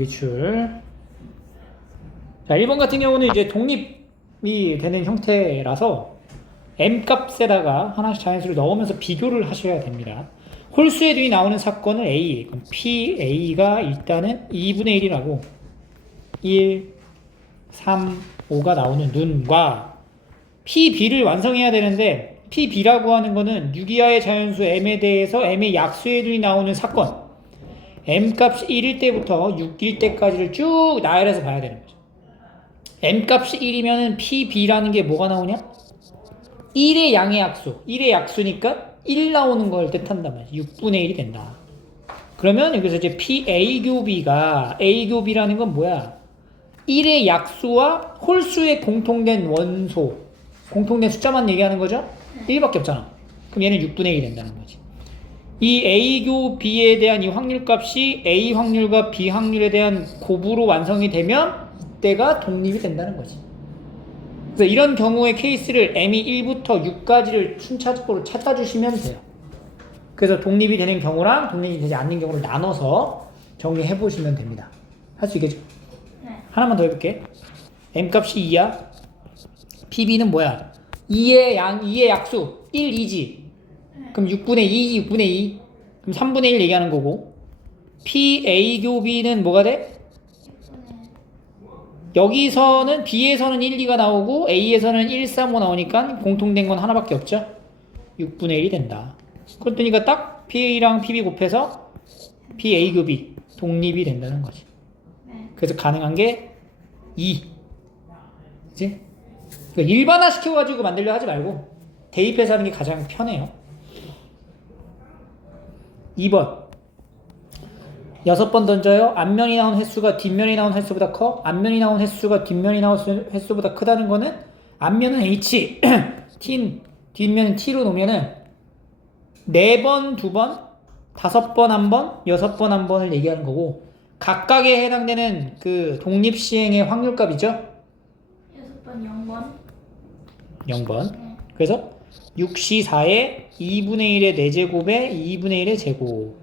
유기출. 자, 1번 같은 경우는 이제 독립이 되는 형태라서 m 값에다가 하나씩 자연수를 넣으면서 비교를 하셔야 됩니다. 홀수의 등이 나오는 사건은 A. 그럼 PA가 일단은 2분의 1이라고 1, 3, 5가 나오는 눈과 PB를 완성해야 되는데 PB라고 하는 거는 6이하의 자연수 M에 대해서 M의 약수의 등이 나오는 사건. M 값이 1일 때부터 6일 때까지를 쭉 나열해서 봐야 되는 거죠. M 값이 1이면 PB라는 게 뭐가 나오냐? 1의 양의 약수. 1의 약수니까 1 나오는 걸 뜻한단 말이야. 6분의 1이 된다. 그러면 여기서 이제 PA 교비가 A 교비라는 건 뭐야? 1의 약수와 홀수의 공통된 원소. 공통된 숫자만 얘기하는 거죠? 1밖에 없잖아. 그럼 얘는 6분의 1이 된다는 거지. 이 A 교 B에 대한 이 확률값이 A 확률과 B 확률에 대한 곱으로 완성이 되면 이때가 독립이 된다는 거지. 그래서 이런 경우의 케이스를 M이 1부터 6까지를 순차적으로 찾아 주시면 돼요. 그래서 독립이 되는 경우랑 독립이 되지 않는 경우를 나눠서 정리해 보시면 됩니다. 할 수 있겠죠? 네. 하나만 더 해볼게. M 값이 2야. PB는 뭐야? 2의 약수 1, 2지. 그럼 6분의 2, 6분의 2. 그럼 3분의 1 얘기하는 거고. PA 교 B는 뭐가 돼? 여기서는 B에서는 1, 2가 나오고 A에서는 1, 3, 5 나오니까 공통된 건 하나밖에 없죠? 6분의 1이 된다. 그랬더니 딱 PA랑 PB 곱해서 PA 교 B 독립이 된다는 거지. 그래서 가능한 게 2. 그치? 그러니까 일반화 시켜가지고 만들려 하지 말고 대입해서 하는 게 가장 편해요. 2번 6번 던져요. 앞면이 나온 횟수가 뒷면이 나온 횟수보다 커. 앞면이 나온 횟수가 뒷면이 나온 횟수보다 크다는 거는 앞면은 H, 뒷면은 T로 놓으면은 4번, 2번, 5번, 1번, 6번, 1번을 얘기하는 거고 각각에 해당되는 그 독립시행의 확률값이죠. 6번 0번. 0번. 네. 그래서 6시 4에 2분의 1의 4제곱에 2분의 1의 제곱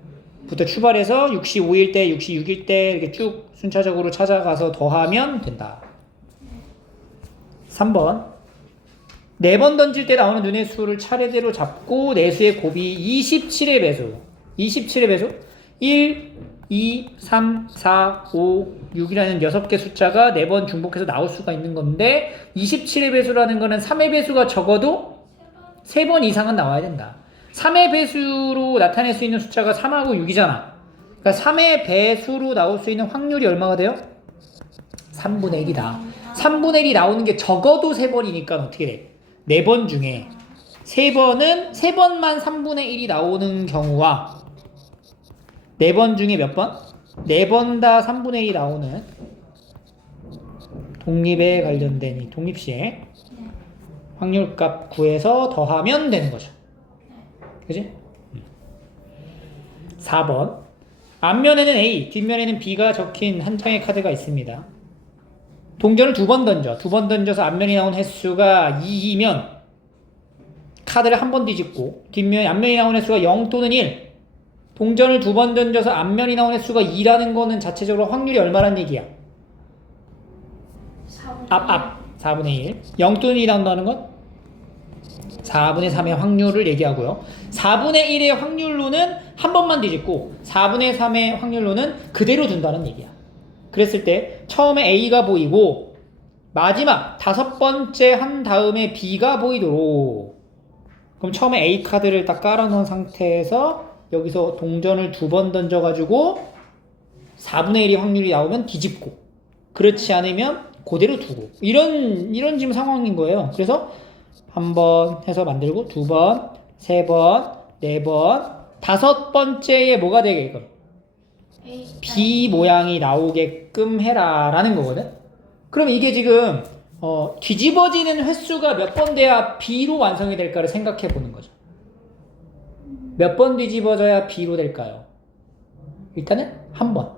부터 출발해서 6시 5일 때, 6시 6일 때 이렇게 쭉 순차적으로 찾아가서 더하면 된다. 3번 4번 던질 때 나오는 눈의 수를 차례대로 잡고 내수의 곱이 27의 배수 27의 배수 1, 2, 3, 4, 5, 6이라는 6개 숫자가 4번 중복해서 나올 수가 있는 건데 27의 배수라는 거는 3의 배수가 적어도 3번 이상은 나와야 된다. 3의 배수로 나타낼 수 있는 숫자가 3하고 6이잖아. 그러니까 3의 배수로 나올 수 있는 확률이 얼마가 돼요? 3분의 1이다. 3분의 1이 나오는 게 적어도 3번이니까 어떻게 돼? 4번 중에 3번만 3분의 1이 나오는 경우와 4번 중에 몇 번? 4번 다 3분의 1이 나오는 독립에 관련된 이 독립시행 확률값 구해서 더하면 되는 거죠. 그지? 4번 앞면에는 A, 뒷면에는 B가 적힌 한 장의 카드가 있습니다. 동전을 2번 던져. 2번 던져서 앞면이 나온 횟수가 2이면 카드를 한 번 뒤집고 앞면이 나온 횟수가 0 또는 1. 동전을 2번 던져서 앞면이 나온 횟수가 2라는 거는 자체적으로 확률이 얼마란 얘기야? 4분의 1. 0 또는 2 나온다는 건 4분의 3의 확률을 얘기하고요. 4분의 1의 확률로는 한 번만 뒤집고 4분의 3의 확률로는 그대로 둔다는 얘기야. 그랬을 때 처음에 A가 보이고 마지막 5번째 한 다음에 B가 보이도록 그럼 처음에 A 카드를 딱 깔아놓은 상태에서 여기서 동전을 2번 던져가지고 4분의 1의 확률이 나오면 뒤집고 그렇지 않으면 그대로 두고 이런 지금 상황인 거예요. 그래서 한 번 해서 만들고 2번, 3번, 4번, 5번째에 뭐가 되게끔 B 모양이 나오게끔 해라 라는 거거든. 그럼 이게 지금 뒤집어지는 횟수가 몇 번 돼야 B로 완성이 될까를 생각해 보는 거죠. 몇 번 뒤집어져야 B로 될까요? 일단은 한 번.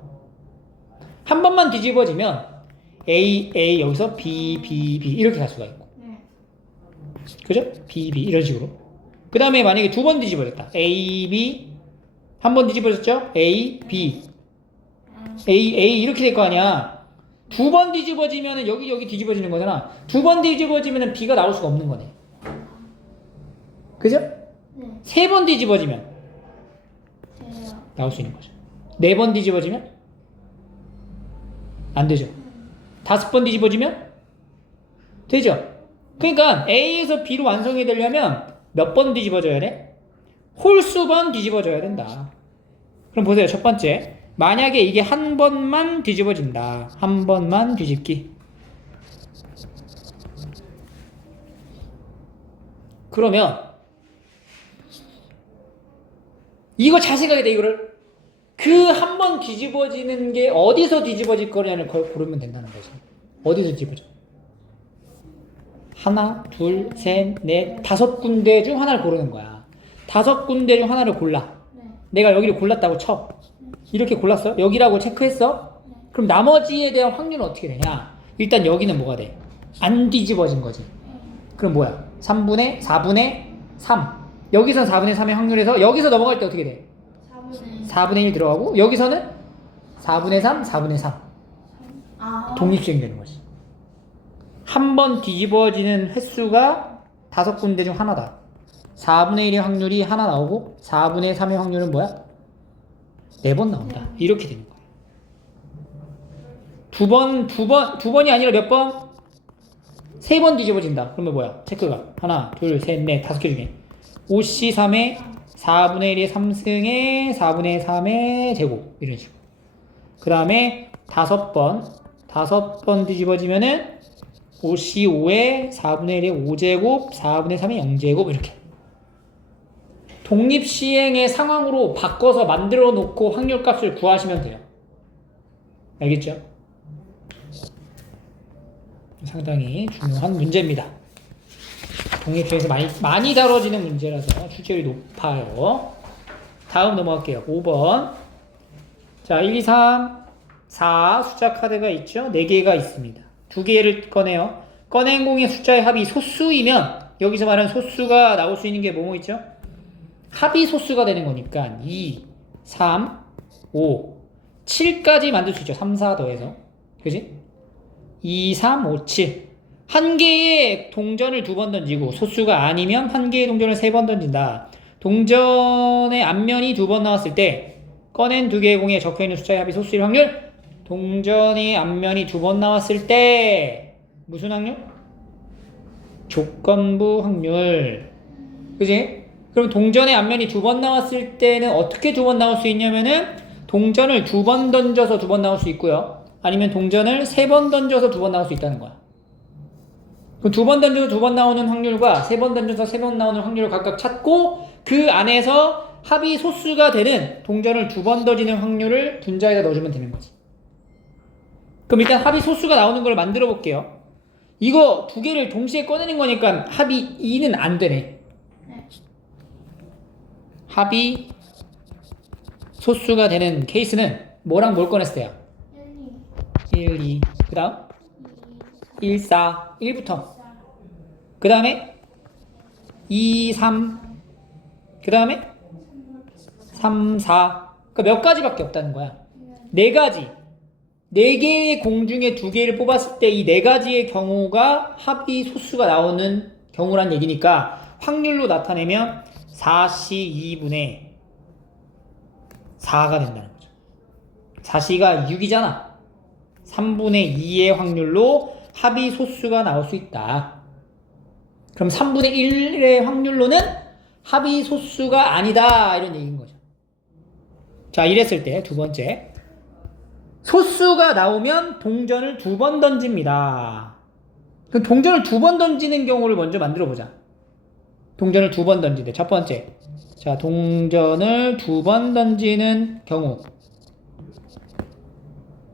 한 번만 뒤집어지면 A 여기서 B 이렇게 갈 수가 있고 그죠? B 이런 식으로. 그 다음에 만약에 2번 뒤집어졌다. A, B 한 번 뒤집어졌죠? A, B A 이렇게 될 거 아니야. 두 번 뒤집어지면은 여기 뒤집어지는 거잖아. 두 번 뒤집어지면은 B가 나올 수가 없는 거네. 그죠? 네. 세 번 뒤집어지면 돼요. 나올 수 있는 거죠. 네 번 뒤집어지면 안 되죠. 다섯 번 뒤집어지면 되죠. 그러니까 A에서 B로 완성이 되려면 몇 번 뒤집어져야 돼? 홀수번 뒤집어져야 된다. 그럼 보세요. 첫 번째. 만약에 이게 한 번만 뒤집어진다. 한 번만 뒤집기. 그러면 이거 잘 생각해야 돼. 이거를 그 한 번 뒤집어지는 게 어디서 뒤집어질 거냐를 고르면 된다는 거죠. 어디서 뒤집어져? 하나, 둘, 셋, 넷, 다섯 군데 중 하나를 고르는 거야. 다섯 군데 중 하나를 골라. 네. 내가 여기를 골랐다고 쳐. 이렇게 골랐어? 여기라고 체크했어? 네. 그럼 나머지에 대한 확률은 어떻게 되냐? 일단 여기는 뭐가 돼? 안 뒤집어진 거지. 그럼 뭐야? 3분의 4분의 3. 여기선 4분의 3의 확률에서 여기서 넘어갈 때 어떻게 돼? 4분의 1 들어가고 여기서는 4분의 3, 4분의 3. 아. 독립시행 되는 거지. 한 번 뒤집어지는 횟수가 다섯 군데 중 하나다. 4분의 1의 확률이 하나 나오고 4분의 3의 확률은 뭐야? 4번 나온다. 이렇게 되는 거야. 두 번이 아니라 몇 번? 3번 뒤집어진다. 그러면 뭐야? 체크가 하나, 둘, 셋, 넷, 다섯 개 중에 5C 3의 4분의 1의 3승의 4분의 3의 제곱 이런 식으로. 그 다음에 다섯 번 뒤집어지면은 5C 5의 4분의 1의 5제곱 4분의 3의 0제곱 이렇게. 독립시행의 상황으로 바꿔서 만들어 놓고 확률값을 구하시면 돼요. 알겠죠? 상당히 중요한 문제입니다. 독립시행에서 많이 다뤄지는 문제라서 출제율이 높아요. 다음 넘어갈게요. 5번. 자, 1, 2, 3, 4 숫자 카드가 있죠? 4개가 있습니다. 2개를 꺼내요. 꺼낸 공의 숫자의 합이 소수이면 여기서 말하는 소수가 나올 수 있는 게 뭐뭐 있죠? 합이 소수가 되는 거니까 2, 3, 5, 7까지 만들 수 있죠. 3, 4 더해서. 그지? 2, 3, 5, 7. 한 개의 동전을 2번 던지고 소수가 아니면 한 개의 동전을 3번 던진다. 동전의 앞면이 2번 나왔을 때 꺼낸 2개의 공에 적혀있는 숫자의 합이 소수일 확률. 동전의 앞면이 2번 나왔을 때 무슨 확률? 조건부 확률. 그지? 그럼 동전의 앞면이 2번 나왔을 때는 어떻게 2번 나올 수 있냐면은 동전을 2번 던져서 2번 나올 수 있고요. 아니면 동전을 3번 던져서 2번 나올 수 있다는 거야. 그럼 2번 던져서 2번 나오는 확률과 3번 던져서 3번 나오는 확률을 각각 찾고 그 안에서 합이 소수가 되는 동전을 2번 던지는 확률을 분자에다 넣어주면 되는 거지. 그럼 일단 합이 소수가 나오는 걸 만들어 볼게요. 이거 2개를 동시에 꺼내는 거니까 합이 2는 안 되네. 네. 합이 소수가 되는 케이스는 뭐랑 뭘 꺼냈을 때야? 1, 2. 그 다음? 1, 4. 1부터. 그 다음에 2, 3. 그 다음에 3, 4. 그러니까 몇 가지밖에 없다는 거야. 4가지. 4개의 공 중에 2개를 뽑았을 때 이 4가지의 경우가 합이 소수가 나오는 경우란 얘기니까 확률로 나타내면 4C 2분의 4가 된다는 거죠. 4C가 6이잖아. 3분의 2의 확률로 합이 소수가 나올 수 있다. 그럼 3분의 1의 확률로는 합이 소수가 아니다. 이런 얘기인 거죠. 자, 이랬을 때 두 번째. 소수가 나오면 동전을 2번 던집니다. 그럼 동전을 2번 던지는 경우를 먼저 만들어 보자. 동전을 2번 던지는데 첫 번째. 자, 동전을 2번 던지는 경우.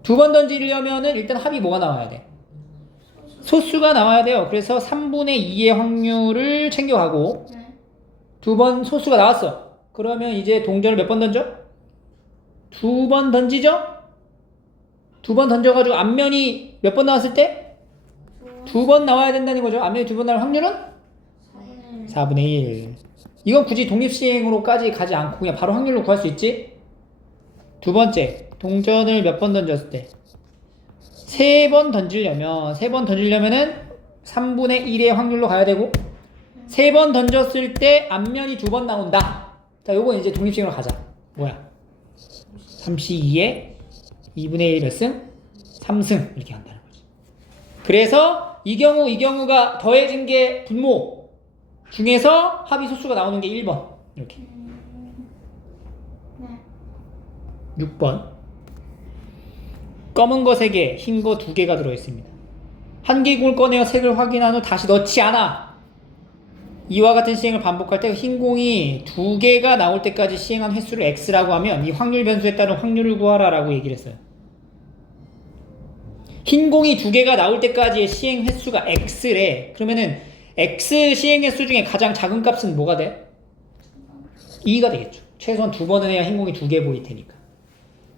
2번 던지려면은 일단 합이 뭐가 나와야 돼? 소수가 나와야 돼요. 그래서 3분의 2의 확률을 챙겨가고 2번 소수가 나왔어. 그러면 이제 동전을 몇 번 던져? 2번 던지죠? 2번 던져가지고 앞면이 몇 번 나왔을 때? 2번 나와야 된다는 거죠. 앞면이 2번 나올 확률은? 4분의 1. 이건 굳이 독립시행으로까지 가지 않고 그냥 바로 확률로 구할 수 있지? 두 번째, 동전을 몇 번 던졌을 때? 3번 던지려면은 3분의 1의 확률로 가야 되고 3번 던졌을 때 앞면이 2번 나온다. 자, 요건 이제 독립식으로 가자. 뭐야? 32에 2분의 1 몇 승? 3승 이렇게 한다는 거지. 그래서 이 경우가 더해진 게 분모 중에서 합의 소수가 나오는 게 1번 이렇게. 네. 6번 검은 거 3개, 흰 거 2개가 들어있습니다. 한 개공을 꺼내어 색을 확인한 후 다시 넣지 않아. 이와 같은 시행을 반복할 때 흰 공이 2개가 나올 때까지 시행한 횟수를 x라고 하면 이 확률 변수에 따른 확률을 구하라 라고 얘기를 했어요. 흰 공이 2개가 나올 때까지의 시행 횟수가 x래. 그러면은 x 시행 횟수 중에 가장 작은 값은 뭐가 돼? 2가 되겠죠. 최소한 2번은 해야 흰 공이 2개 보일 테니까.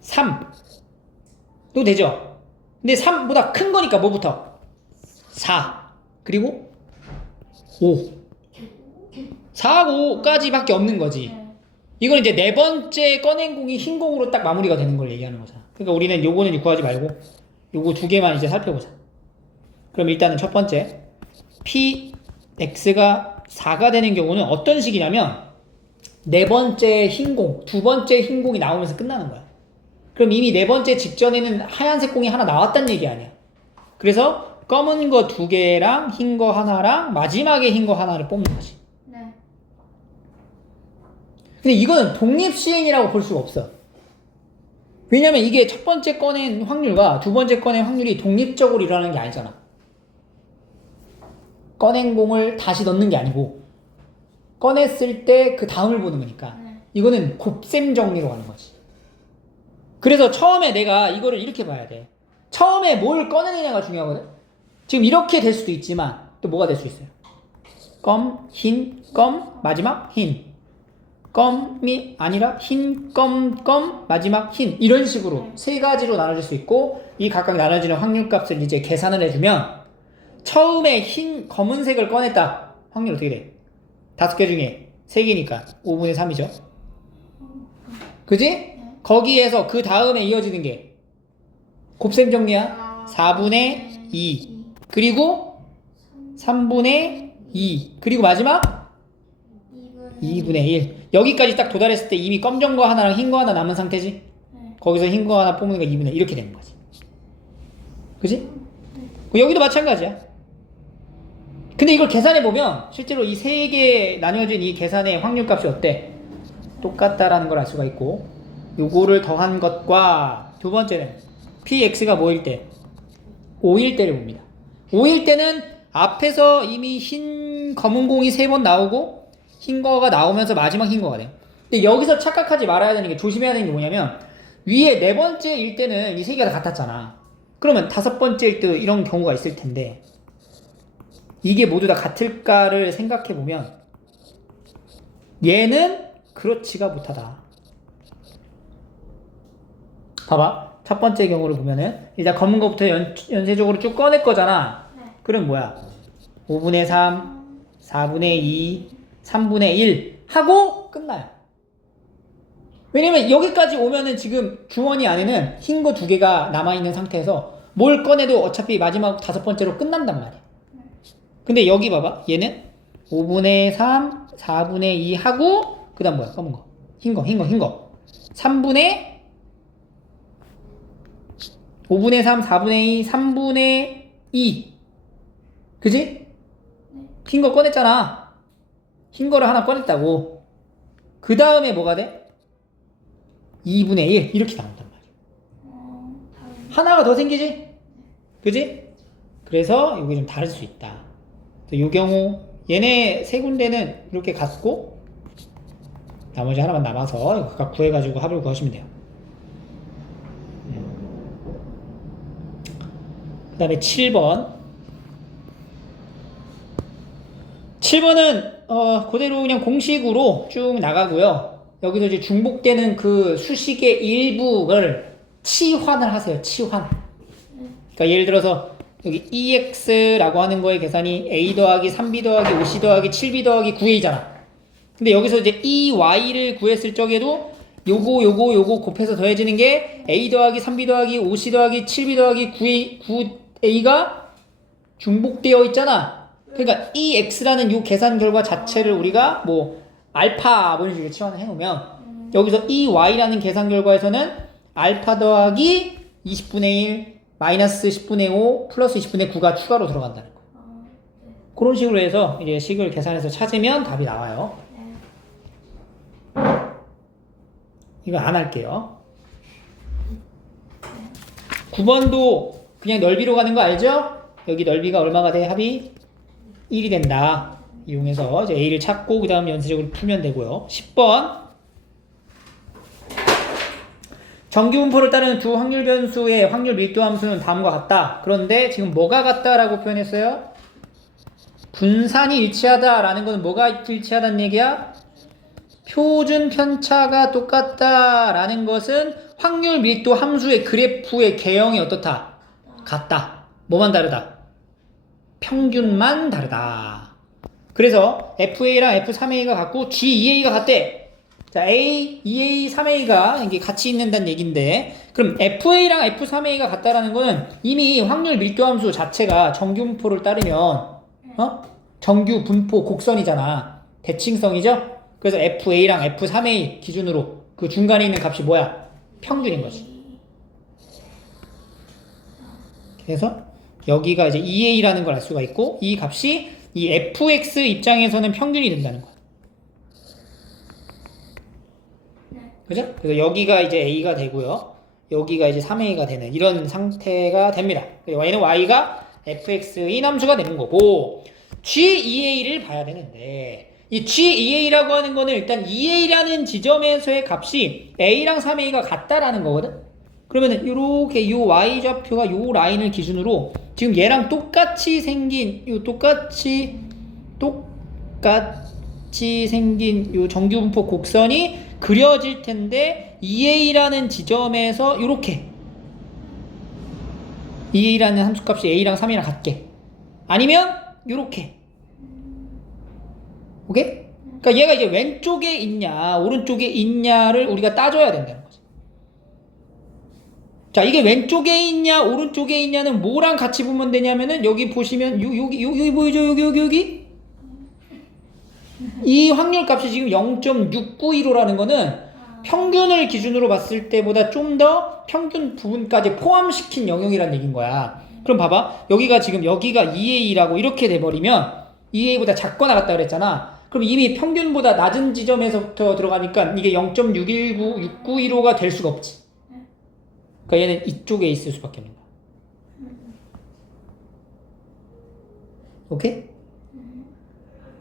3도 되죠. 근데 3보다 큰 거니까 뭐부터? 4 그리고 5 4하고 5까지 밖에 없는 거지. 네. 이건 이제 네 번째 꺼낸 공이 흰 공으로 딱 마무리가 되는 걸 얘기하는 거잖아. 그러니까 우리는 요거는 구하지 말고 요거 2개만 이제 살펴보자. 그럼 일단은 첫 번째 px가 4가 되는 경우는 어떤 식이냐면 네 번째 흰 공, 두 번째 흰 공이 나오면서 끝나는 거야. 그럼 이미 네 번째 직전에는 하얀색 공이 하나 나왔단 얘기 아니야. 그래서 검은 거 2개랑 흰 거 하나랑 마지막에 흰 거 하나를 뽑는 거지. 네. 근데 이거는 독립시행이라고 볼 수가 없어. 왜냐면 이게 첫 번째 꺼낸 확률과 두 번째 꺼낸 확률이 독립적으로 일어나는 게 아니잖아. 꺼낸 공을 다시 넣는 게 아니고 꺼냈을 때 그 다음을 보는 거니까. 네. 이거는 곱셈 정리로 가는 거지. 그래서 처음에 내가 이거를 이렇게 봐야 돼. 처음에 뭘 꺼내느냐가 중요하거든. 지금 이렇게 될 수도 있지만 또 뭐가 될 수 있어요? 검, 흰, 검, 마지막 흰. 검이 아니라 흰, 검, 마지막 흰. 이런 식으로 세 가지로 나눠질 수 있고 이 각각 나눠지는 확률값을 이제 계산을 해주면 처음에 흰, 검은색을 꺼냈다. 확률 어떻게 돼? 5개 중에 3개니까 5분의 3이죠. 그지? 거기에서 그 다음에 이어지는 게 곱셈 정리야. 4분의 2 그리고 3분의 2 그리고 마지막 2분의 1 여기까지 딱 도달했을 때 이미 검정 거 하나랑 흰 거 하나 남은 상태지. 네. 거기서 흰 거 하나 뽑는 거 2분의 1 이렇게 되는 거지. 그지? 여기도 마찬가지야. 근데 이걸 계산해보면 실제로 이 세 개 나뉘어진 이 계산의 확률값이 어때? 똑같다라는 걸 알 수가 있고 요거를 더한 것과 두 번째는 px가 뭐일 때? 5일 때를 봅니다. 5일 때는 앞에서 이미 흰 검은 공이 3번 나오고 흰 거가 나오면서 마지막 흰 거가 돼요. 근데 여기서 착각하지 말아야 되는 게 조심해야 되는 게 뭐냐면 위에 네 번째일 때는 이 세 개가 다 같았잖아. 그러면 다섯 번째일 때 이런 경우가 있을 텐데 이게 모두 다 같을까를 생각해 보면 얘는 그렇지가 못하다. 봐봐. 첫 번째 경우를 보면은 일단 검은 거부터 연쇄적으로 쭉 꺼낼 거잖아. 네. 그럼 뭐야? 5분의 3, 4분의 2, 3분의 1 하고 끝나요. 왜냐면 여기까지 오면은 지금 주머니 안에는 흰 거 2개가 남아있는 상태에서 뭘 꺼내도 어차피 마지막 다섯 번째로 끝난단 말이야. 근데 여기 봐봐. 얘는 5분의 3, 4분의 2 하고 그 다음 뭐야? 검은 거. 흰 거. 3분의 5분의 3, 4분의 2, 3분의 2 그지? 흰 거 꺼냈잖아. 흰 거를 하나 꺼냈다고. 그 다음에 뭐가 돼? 2분의 1 이렇게 나온단 말이야. 하나가 더 생기지? 그지? 그래서 이게 좀 다를 수 있다. 이 경우 얘네 세 군데는 이렇게 같고 나머지 하나만 남아서 이거 각각 구해가지고 합을 구하시면 돼요. 그 다음에 7번 7번은 그대로 그냥 공식으로 쭉 나가고요. 여기서 이제 중복되는 그 수식의 일부를 치환을 하세요. 치환. 그러니까 예를 들어서 여기 EX라고 하는 거의 계산이 A 더하기 3B 더하기 5C 더하기 7B 더하기 9A잖아. 근데 여기서 이제 EY를 구했을 적에도 요거 곱해서 더해지는 게 A 더하기 3B 더하기 5C 더하기 7B 더하기 9A가 중복되어 있잖아. 그러니까 이 X라는 요 계산 결과 자체를 우리가 뭐 알파 뭐 이런 식으로 치환해 놓으면 여기서 이 Y라는 계산 결과에서는 알파 더하기 20분의 1 마이너스 10분의 5 플러스 20분의 9가 추가로 들어간다는 거. 그런 식으로 해서 이제 식을 계산해서 찾으면 답이 나와요. 이거 안 할게요. 9번도 그냥 넓이로 가는 거 알죠? 여기 넓이가 얼마가 돼? 합이 1이 된다. 이용해서 이제 A를 찾고 그 다음 연쇄적으로 풀면 되고요. 10번 정규분포를 따르는 두 확률 변수의 확률 밀도 함수는 다음과 같다. 그런데 지금 뭐가 같다라고 표현했어요? 분산이 일치하다라는 건 뭐가 일치하다는 얘기야? 표준 편차가 똑같다라는 것은 확률 밀도 함수의 그래프의 개형이 어떻다? 같다. 뭐만 다르다? 평균만 다르다. 그래서 FA랑 F3A가 같고 G2A가 같대. 자, A, 2A, 3A가 이게 같이 있는다는 얘기인데, 그럼 FA랑 F3A가 같다라는 거는 이미 확률 밀도 함수 자체가 정규 분포를 따르면 정규 분포 곡선이잖아. 대칭성이죠? 그래서 FA랑 F3A 기준으로 그 중간에 있는 값이 뭐야? 평균인 거지. 그래서 여기가 이제 2A라는 걸 알 수가 있고 이 값이 이 FX 입장에서는 평균이 된다는 거야. 그죠? 그래서 여기가 이제 A가 되고요. 여기가 이제 3A가 되는 이런 상태가 됩니다. 얘는 Y가 FX의 함수가 되는 거고 G2A를 봐야 되는데 이 G2A라고 하는 거는 일단 2A라는 지점에서의 값이 A랑 3A가 같다라는 거거든? 그러면은 요렇게 요 Y좌표가 요 라인을 기준으로 지금 얘랑 똑같이 생긴 요 똑같이 생긴 요 정규분포 곡선이 그려질 텐데 2A라는 지점에서 요렇게 2A라는 함수값이 A랑 3A랑 같게 아니면 요렇게 오케이? 그러니까 얘가 이제 왼쪽에 있냐 오른쪽에 있냐를 우리가 따져야 된다는 거지. 자, 이게 왼쪽에 있냐 오른쪽에 있냐는 뭐랑 같이 보면 되냐면은 여기 보시면 여기 보이죠? 여기 이 확률값이 지금 0.691호라는 거는 평균을 기준으로 봤을 때보다 좀 더 평균 부분까지 포함시킨 영역이라는 얘기인 거야. 그럼 봐봐. 여기가 지금 여기가 2A라고 이렇게 돼버리면 2A보다 작거나 같다 그랬잖아. 그럼 이미 평균보다 낮은 지점에서부터 들어가니까 이게 0.615가 될 수가 없지. 그러니까 얘는 이쪽에 있을 수밖에 없는 거야. 오케이?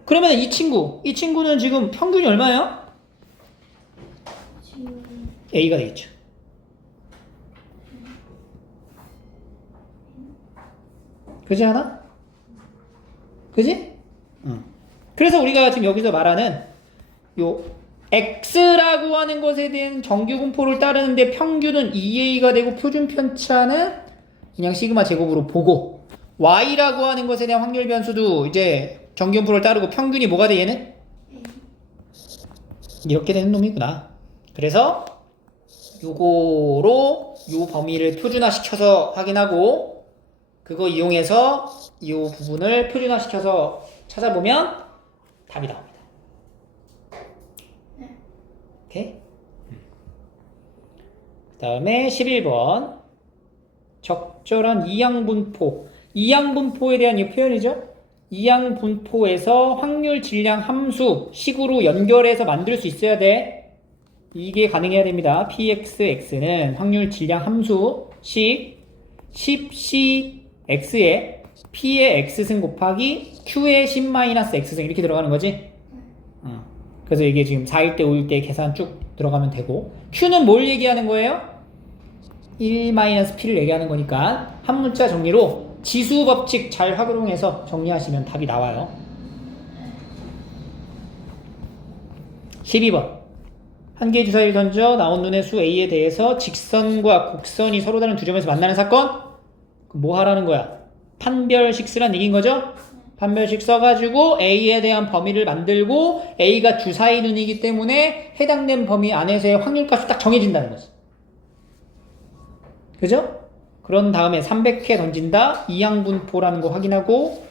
그러면 이 친구는 지금 평균이 얼마예요? A가 되겠죠. 그지 않아? 그지? 그래서 우리가 지금 여기서 말하는 요 X라고 하는 것에 대한 정규 분포를 따르는데 평균은 2A가 되고 표준 편차는 그냥 시그마 제곱으로 보고 Y라고 하는 것에 대한 확률 변수도 이제 정규 분포를 따르고 평균이 뭐가 돼 얘는? 이렇게 되는 놈이구나. 그래서 요거로 요 범위를 표준화시켜서 확인하고 그거 이용해서 이 부분을 표준화시켜서 찾아보면 답이 나옵니다. 오케이? 그 다음에 11번 적절한 이항분포. 이항분포에 대한 이 표현이죠. 이항분포에서 확률 질량 함수 식으로 연결해서 만들 수 있어야 돼. 이게 가능해야 됩니다. PXX는 확률 질량 함수 식 10CX에 P의 X승 곱하기 Q의 10-X승 이렇게 들어가는 거지. 그래서 이게 지금 4일 때 5일 때 계산 쭉 들어가면 되고 Q는 뭘 얘기하는 거예요? 1-P를 얘기하는 거니까 한 문자 정리로 지수 법칙 잘 활용해서 정리하시면 답이 나와요. 12번 한 개의 주사위를 던져 나온 눈의 수 A에 대해서 직선과 곡선이 서로 다른 두 점에서 만나는 사건? 그럼 뭐 하라는 거야? 판별식스란 얘기인 거죠? 판별식 써가지고 A에 대한 범위를 만들고 A가 주사위 눈이기 때문에 해당된 범위 안에서의 확률값이 딱 정해진다는 거지. 그죠? 그런 다음에 300회 던진다. 이항분포라는 거 확인하고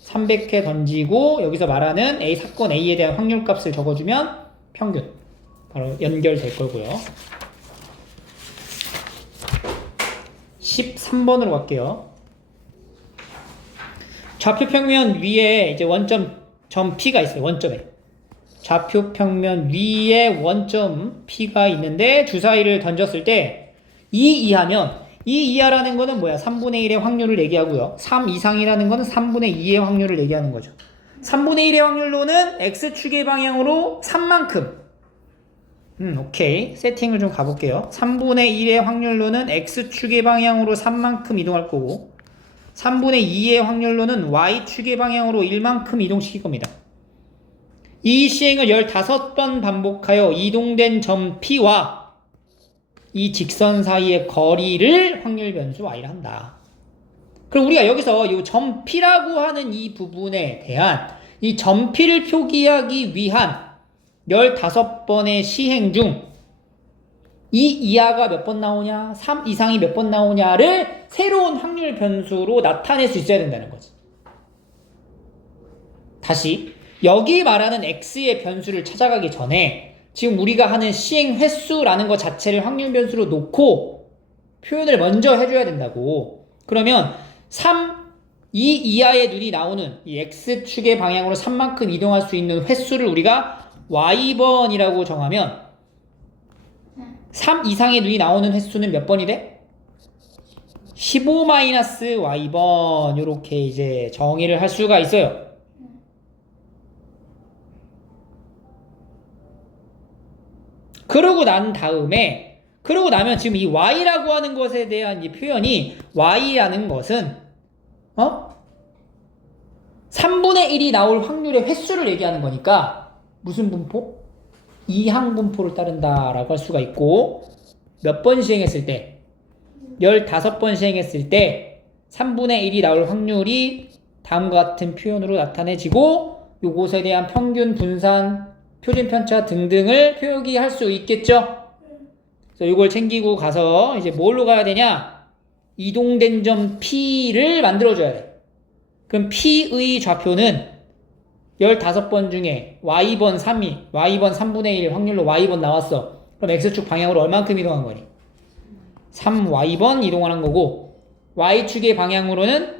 300회 던지고 여기서 말하는 A 사건 A에 대한 확률값을 적어주면 평균 바로 연결될 거고요. 13번으로 갈게요. 좌표 평면 위에 이제 원점 점 P가 있어요. 원점에. 좌표 평면 위에 원점 P가 있는데 주사위를 던졌을 때 2 이하면 2 이하라는 거는 뭐야? 3분의 1의 확률을 얘기하고요. 3 이상이라는 거는 3분의 2의 확률을 얘기하는 거죠. 3분의 1의 확률로는 X축의 방향으로 3만큼. 오케이. 세팅을 좀 가볼게요. 3분의 1의 확률로는 X축의 방향으로 3만큼 이동할 거고 3분의 2의 확률로는 Y축의 방향으로 1만큼 이동시킬 겁니다. 이 시행을 15번 반복하여 이동된 점 P와 이 직선 사이의 거리를 확률 변수 Y라 한다. 그럼 우리가 여기서 이 점 P라고 하는 이 부분에 대한 이 점 P를 표기하기 위한 15번의 시행 중 2 이하가 몇 번 나오냐, 3 이상이 몇 번 나오냐를 새로운 확률 변수로 나타낼 수 있어야 된다는 거지. 다시 여기 말하는 x의 변수를 찾아가기 전에 지금 우리가 하는 시행 횟수라는 것 자체를 확률 변수로 놓고 표현을 먼저 해줘야 된다고. 그러면 2 이하의 눈이 나오는 이 x축의 방향으로 3만큼 이동할 수 있는 횟수를 우리가 y번이라고 정하면 3 이상의 눈이 나오는 횟수는 몇 번이 돼? 15-y번 이렇게 이제 정의를 할 수가 있어요. 그러고 나면 지금 이 y라고 하는 것에 대한 이 표현이 y라는 것은 3분의 1이 나올 확률의 횟수를 얘기하는 거니까 무슨 분포? 이항분포를 따른다라고 할 수가 있고 몇 번 시행했을 때 15번 시행했을 때 3분의 1이 나올 확률이 다음과 같은 표현으로 나타내지고 요것에 대한 평균, 분산, 표준 편차 등등을 표기할 수 있겠죠? 그래서 이걸 챙기고 가서 이제 뭘로 가야 되냐? 이동된 점 P를 만들어줘야 돼. 그럼 P의 좌표는 15번 중에 Y번 3이, Y번 3분의 1 확률로 Y번 나왔어. 그럼 X축 방향으로 얼만큼 이동한 거니? 3Y번 이동하는 거고 Y축의 방향으로는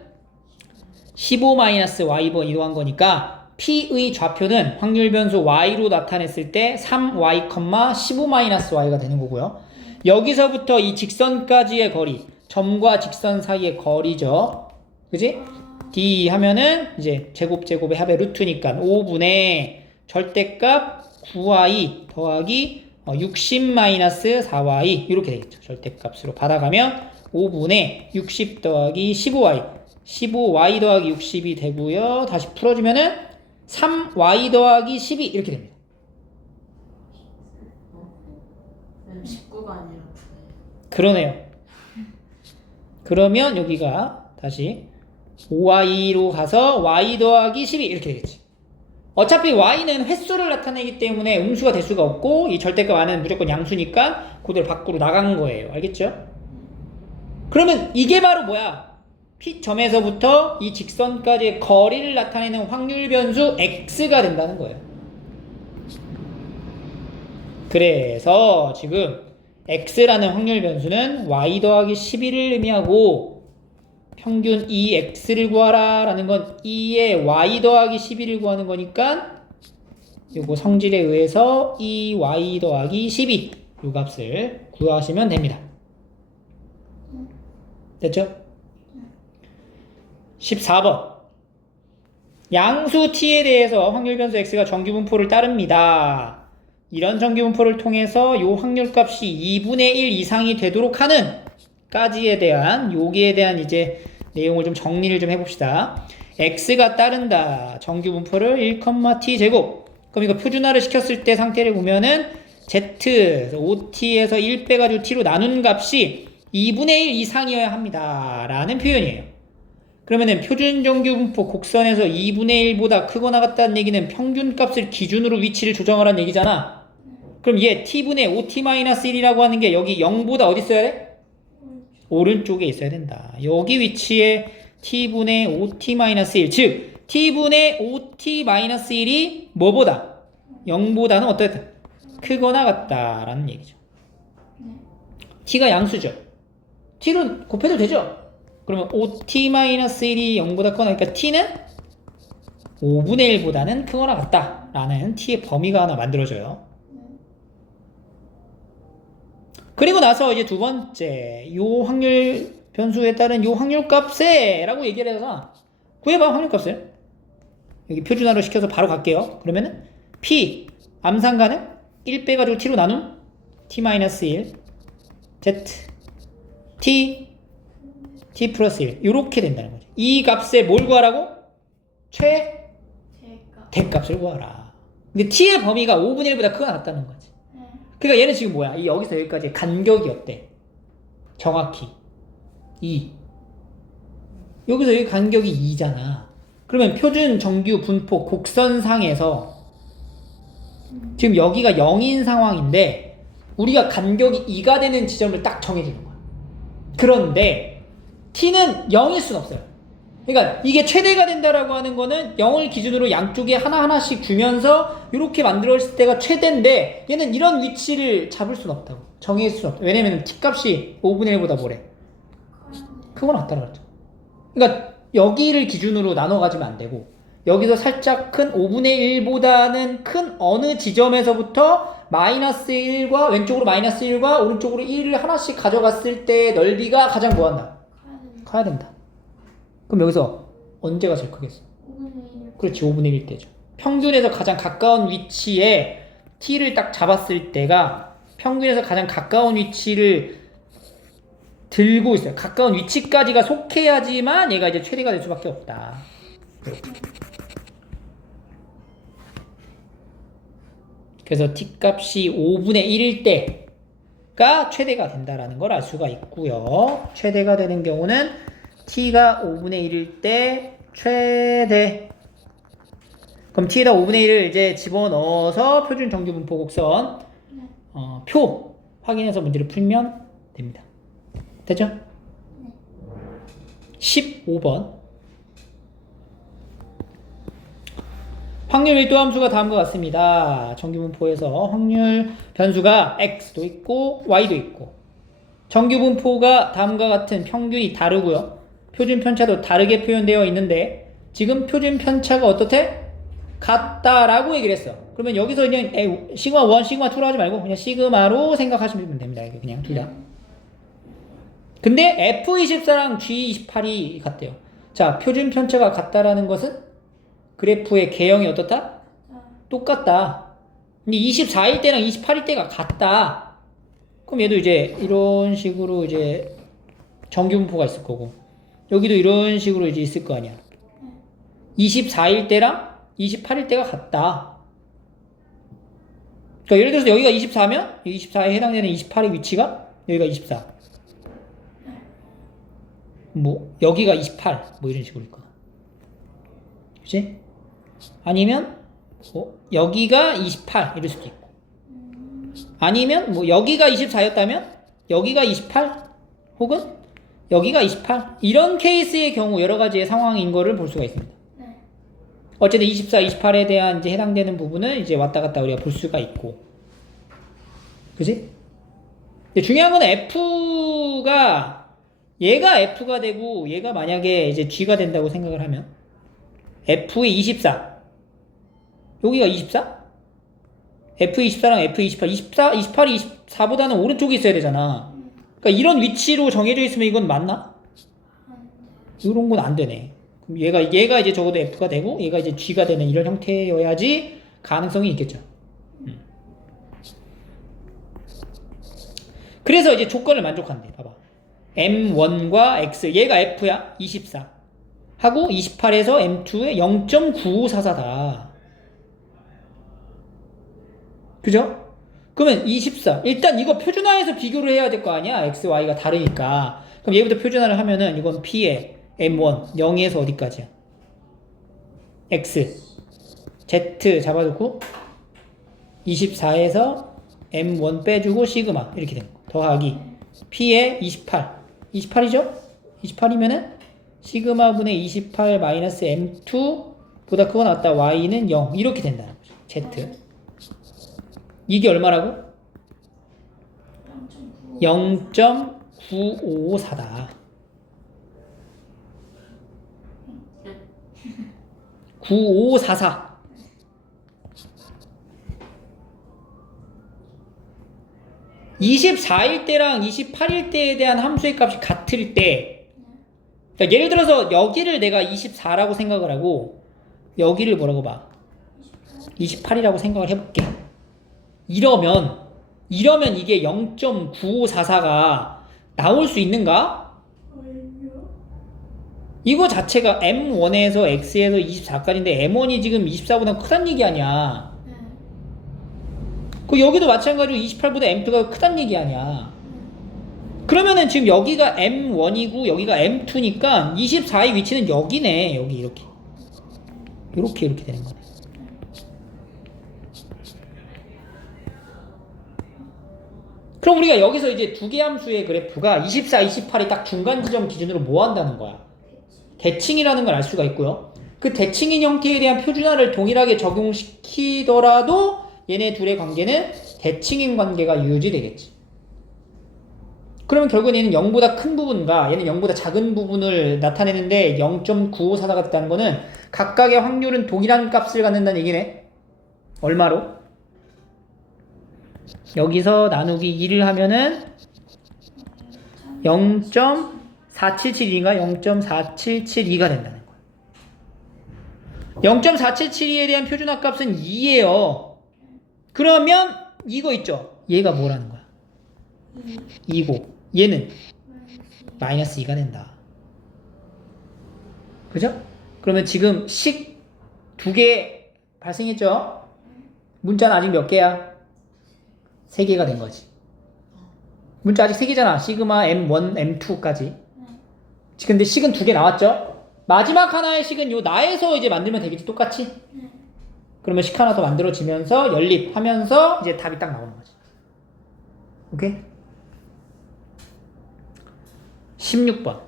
15-Y번 이동한 거니까 P의 좌표는 확률 변수 Y로 나타냈을 때 3Y, 15-Y가 되는 거고요. 여기서부터 이 직선까지의 거리, 점과 직선 사이의 거리죠. 그지? D 하면은 이제 제곱의 합의 루트니까 5분의 절대값 9y 더하기 60-4y 이렇게 되겠죠. 절대값으로 받아가면 5분의 60 더하기 15y 15y 더하기 60이 되고요. 다시 풀어주면은 3y 더하기 12 이렇게 됩니다. 19가 아니라 그러네요. 그러면 여기가 다시 5y로 가서 y 더하기 12 이렇게 되겠지. 어차피 y는 횟수를 나타내기 때문에 음수가 될 수가 없고 이 절대값 안에는 무조건 양수니까 그대로 밖으로 나간 거예요. 알겠죠? 그러면 이게 바로 뭐야? P점에서부터 이 직선까지의 거리를 나타내는 확률 변수 x가 된다는 거예요. 그래서 지금 x라는 확률 변수는 y 더하기 12를 의미하고 평균 2x를 구하라 라는 건 2의 y 더하기 12를 구하는 거니까 요거 성질에 의해서 2y 더하기 12 요 값을 구하시면 됩니다. 됐죠? 14번 양수 t에 대해서 확률 변수 x가 정규분포를 따릅니다. 이런 정규분포를 통해서 요 확률값이 2분의 1 이상이 되도록 하는 까지에 대한 여기에 대한 이제 내용을 좀 정리를 좀 해봅시다. x가 따른다. 정규분포를 1,t 제곱. 그럼 이거 표준화를 시켰을 때 상태를 보면은 z 5t에서 1 빼가지고 t로 나눈 값이 2분의 1 이상이어야 합니다. 라는 표현이에요. 그러면은 표준정규 분포 곡선에서 2분의 1보다 크거나 같다는 얘기는 평균값을 기준으로 위치를 조정하라는 얘기잖아. 그럼 얘 t분의 5t-1이라고 하는 게 여기 0보다 어디 있어야 돼? 오른쪽에 있어야 된다. 여기 위치에 t분의 5t-1, 즉 t분의 5t-1이 뭐보다? 0보다는 어떻다? 크거나 같다라는 얘기죠. t가 양수죠. t로 곱해도 되죠? 그러면 5t-1이 0보다 크거나, 그러니까 t는 5분의 1보다는 크거나 같다라는 t의 범위가 하나 만들어져요. 그리고 나서 이제 두 번째, 요 확률 변수에 따른 요 확률값에 라고 얘기를 해서 구해봐, 확률값을. 여기 표준화로 시켜서 바로 갈게요. 그러면은 p 암산가는 1 빼가지고 t로 나눈 t-1 z t 플러스 1 이렇게 된다는 거죠. 이 값에 뭘 구하라고? 대값을 구하라. 근데 t의 범위가 5분의 1보다 크거나 같다는 거지. 그러니까 얘는 지금 뭐야? 여기서 여기까지 간격이 어때? 정확히 2. 여기서 여기 간격이 2잖아. 그러면 표준 정규 분포 곡선상에서 지금 여기가 0인 상황인데 우리가 간격이 2가 되는 지점을 딱 정해주는 거야. 그런데 t는 0일 순 없어요. 그러니까 이게 최대가 된다라고 하는 거는 0을 기준으로 양쪽에 하나하나씩 주면서 이렇게 만들어졌을 때가 최대인데 얘는 이런 위치를 잡을 수는 없다고. 정해질 수는 없다. 왜냐면 t값이 5분의 1보다 뭐래? 크거나 같다고 그랬죠. 그러니까 여기를 기준으로 나눠 가지면 안 되고 여기서 살짝 큰 5분의 1보다는 큰 어느 지점에서부터 마이너스 1과 왼쪽으로 마이너스 1과 오른쪽으로 1을 하나씩 가져갔을 때 넓이가 가장 뭐한다? 커야 된다. 그럼 여기서 언제가 제일 크겠어? 5분의 1. 그렇지, 5분의 1 때죠. 평균에서 가장 가까운 위치에 t를 딱 잡았을 때가 평균에서 가장 가까운 위치를 들고 있어요. 가까운 위치까지가 속해야지만 얘가 이제 최대가 될 수밖에 없다. 그래서 t값이 5분의 1일 때가 최대가 된다라는 걸 알 수가 있고요. 최대가 되는 경우는 t가 5분의 1일 때 최대. 그럼 t에다 5분의 1을 이제 집어넣어서 표준 정규 분포 곡선 표 확인해서 문제를 풀면 됩니다. 됐죠? 15번. 확률 밀도 함수가 다음과 같습니다. 정규분포에서 확률 변수가 x도 있고 y도 있고 정규분포가 다음과 같은 평균이 다르고요. 표준 편차도 다르게 표현되어 있는데 지금 표준 편차가 어떻대? 같다라고 얘기를 했어. 그러면 여기서 그냥 시그마 1, 시그마 2로 하지 말고 그냥 시그마로 생각하시면 됩니다. 이게 그냥 둘 다. 근데 F24랑 G28이 같대요. 자, 표준 편차가 같다라는 것은 그래프의 개형이 어떻다? 똑같다. 근데 24일 때랑 28일 때가 같다. 그럼 얘도 이제 이런 식으로 이제 정규분포가 있을 거고 여기도 이런 식으로 이제 있을 거 아니야. 24일 때랑 28일 때가 같다. 그러니까 예를 들어서 여기가 24면 24에 해당되는 28의 위치가 여기가 24. 뭐 여기가 28. 뭐 이런 식으로 있거나. 그치? 아니면 뭐 여기가 28 이럴 수도 있고. 아니면 뭐 여기가 24였다면 여기가 28 혹은 여기가 28 이런 케이스의 경우 여러 가지의 상황인 거를 볼 수가 있습니다. 어쨌든 24, 28에 대한 이제 해당되는 부분은 이제 왔다 갔다 우리가 볼 수가 있고. 그지? 근데 중요한 건 F가 얘가 F가 되고 얘가 만약에 이제 G가 된다고 생각을 하면 F의 24 여기가 24? F24랑 F28 28이 24보다는 오른쪽에 있어야 되잖아. 그러니까 이런 위치로 정해져 있으면 이건 맞나? 이런 건 안 되네. 그럼 얘가 이제 적어도 F가 되고 얘가 이제 G가 되는 이런 형태여야지 가능성이 있겠죠. 그래서 이제 조건을 만족한대. 봐봐. M1과 X 얘가 F야 24 하고 28에서 M2에 0.9544다. 그죠? 그러면 24 일단 이거 표준화해서 비교를 해야 될 거 아니야. X, Y가 다르니까. 그럼 얘부터 표준화를 하면은 이건 P에 M1 0에서 어디까지야? X Z 잡아두고 24에서 M1 빼주고 시그마 이렇게 되는 거. 더하기 P에 28 28이죠? 28이면은 시그마분의 28 마이너스 M2 보다 크고 나왔다 Y는 0 이렇게 된다는 거죠. Z 이게 얼마라고? 0.9554다 9544 24일 때랑 28일 때에 대한 함수의 값이 같을 때 그러니까 예를 들어서 여기를 내가 24라고 생각을 하고 여기를 뭐라고 봐? 28이라고 생각을 해볼게. 이러면 이게 0.9544가 나올 수 있는가? 이거 자체가 M1에서 X에서 24까지인데 M1이 지금 24보다 크다는 얘기 아니야. 그 여기도 마찬가지로 28보다 M2가 크다는 얘기 아니야. 그러면은 지금 여기가 M1이고 여기가 M2니까 24의 위치는 여기네. 여기 이렇게 되는 거네. 그럼 우리가 여기서 이제 두 개 함수의 그래프가 24, 28이 딱 중간 지점 기준으로 뭐 한다는 거야? 대칭이라는 걸 알 수가 있고요. 그 대칭인 형태에 대한 표준화를 동일하게 적용시키더라도 얘네 둘의 관계는 대칭인 관계가 유지되겠지. 그러면 결국은 얘는 0보다 큰 부분과 얘는 0보다 작은 부분을 나타내는데 0.9544가 됐다는 거는 각각의 확률은 동일한 값을 갖는다는 얘기네. 얼마로? 여기서 나누기 2를 하면은 0.4772인가 0.4772가 된다는 거야. 0.4772에 대한 표준화 값은 2예요. 그러면 이거 있죠? 얘가 뭐라는 거야? 2고 얘는 마이너스 2가 된다. 그죠? 그러면 지금 식 두 개 발생했죠? 문자는 아직 몇 개야? 3개가 된 거지. 문자 아직 3개잖아. 시그마 M1, M2까지. 근데 식은 2개 나왔죠? 마지막 하나의 식은 요 나에서 이제 만들면 되겠지. 똑같이? 그러면 식 하나 더 만들어지면서 연립하면서 이제 답이 딱 나오는 거지. 오케이? 16번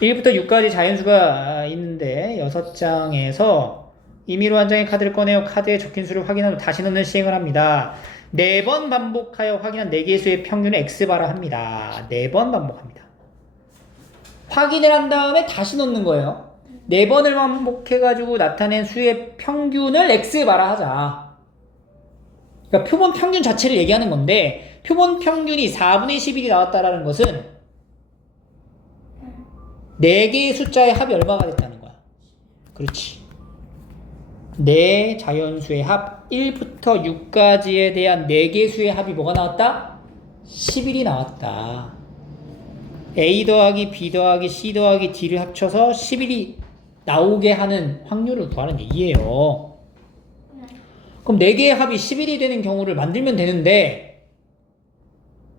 1부터 6까지 자연수가 있는데 6장에서 임의로 한 장의 카드를 꺼내어 카드에 적힌 수를 확인한 후 다시 넣는 시행을 합니다. 4번 반복하여 확인한 4개의 수의 평균을 X바라 합니다. 4번 반복합니다. 확인을 한 다음에 다시 넣는 거예요. 4번을 반복해가지고 나타낸 수의 평균을 X바라 하자. 그러니까 표본 평균 자체를 얘기하는 건데 표본 평균이 4분의 11이 나왔다라는 것은 4개의 숫자의 합이 얼마가 됐다는 거야. 그렇지. 4 자연수의 합 1부터 6까지에 대한 4개의 수의 합이 뭐가 나왔다? 11이 나왔다. A 더하기 B 더하기 C 더하기 D를 합쳐서 11이 나오게 하는 확률을 구하는 얘기예요. 그럼 4개의 합이 11이 되는 경우를 만들면 되는데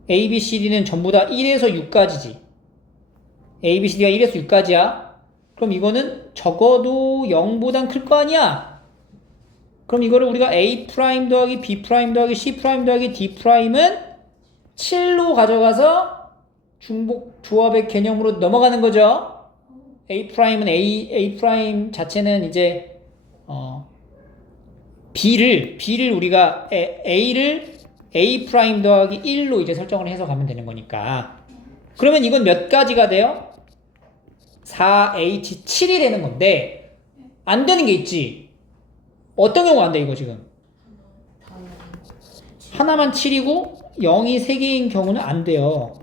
A, B, C, D는 전부 다 1에서 6까지지. A, B, C, D가 1에서 6까지야. 그럼 이거는 적어도 0보단 클 거 아니야? 그럼 이거를 우리가 A' 더하기 B' 더하기 C' 더하기 D'은 7로 가져가서 중복 조합의 개념으로 넘어가는 거죠. A'은 A' 자체는 이제 B를 우리가 A를 A' 더하기 1로 이제 설정을 해서 가면 되는 거니까. 그러면 이건 몇 가지가 돼요? 4H7이 되는 건데 안 되는 게 있지. 어떤 경우가 안 돼 이거 지금? 하나만 7이고 0이 3개인 경우는 안 돼요.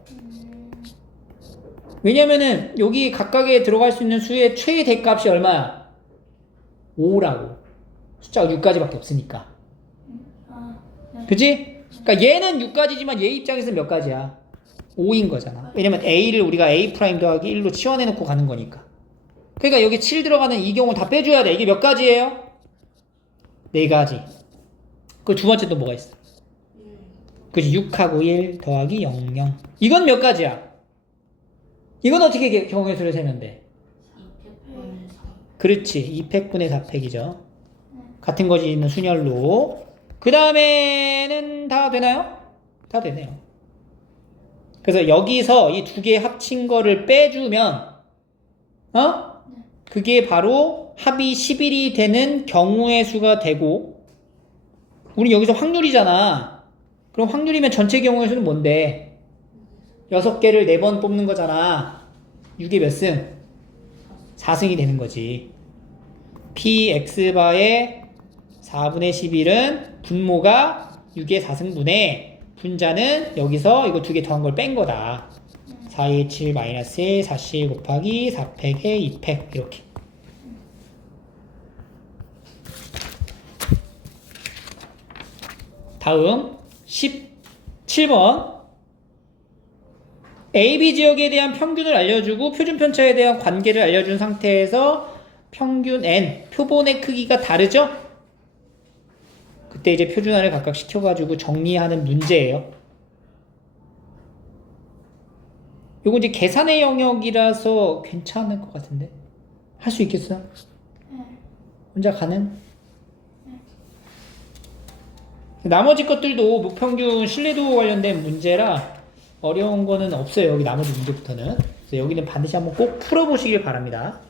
왜냐면은 여기 각각에 들어갈 수 있는 수의 최대 값이 얼마야? 5라고. 숫자가 6가지밖에 없으니까. 그치? 그러니까 얘는 6가지지만 얘 입장에서는 몇 가지야? 5인 거잖아. 왜냐면 A를 우리가 A' 더하기 1로 치환해놓고 가는 거니까. 그러니까 여기 7 들어가는 이 경우 다 빼줘야 돼. 이게 몇 가지예요? 4가지. 그 두 번째 또 뭐가 있어? 그치? 6하고 1 더하기 0, 0. 이건 몇 가지야? 이건 어떻게 경우의 수를 세면 돼? 200분의 4. 그렇지. 2팩분의 4팩이죠. 같은 것이 있는 순열로. 그 다음에는 다 되나요? 다 되네요. 그래서 여기서 이 두 개 합친 거를 빼주면 그게 바로 합이 11이 되는 경우의 수가 되고, 우리 여기서 확률이잖아. 그럼 확률이면 전체 경우의 수는 뭔데? 6개를 4번 뽑는 거잖아. 6의 몇 승? 4승이 되는 거지. px바의 4분의 11은 분모가 6의 4승분의 분자는 여기서 이거 두 개 더한 걸 뺀 거다. 4의 7 마이너스 1, 4씨 곱하기 4팩의 2팩 이렇게. 다음 17번 AB 지역에 대한 평균을 알려주고 표준 편차에 대한 관계를 알려준 상태에서 평균 n, 표본의 크기가 다르죠? 그때 이제 표준화를 각각 시켜가지고 정리하는 문제예요. 요거 이제 계산의 영역이라서 괜찮을 것 같은데? 할 수 있겠어? 네. 혼자 가능? 나머지 것들도 무평균 신뢰도 관련된 문제라 어려운 거는 없어요. 여기 나머지 문제부터는. 그래서 여기는 반드시 한번 꼭 풀어보시길 바랍니다.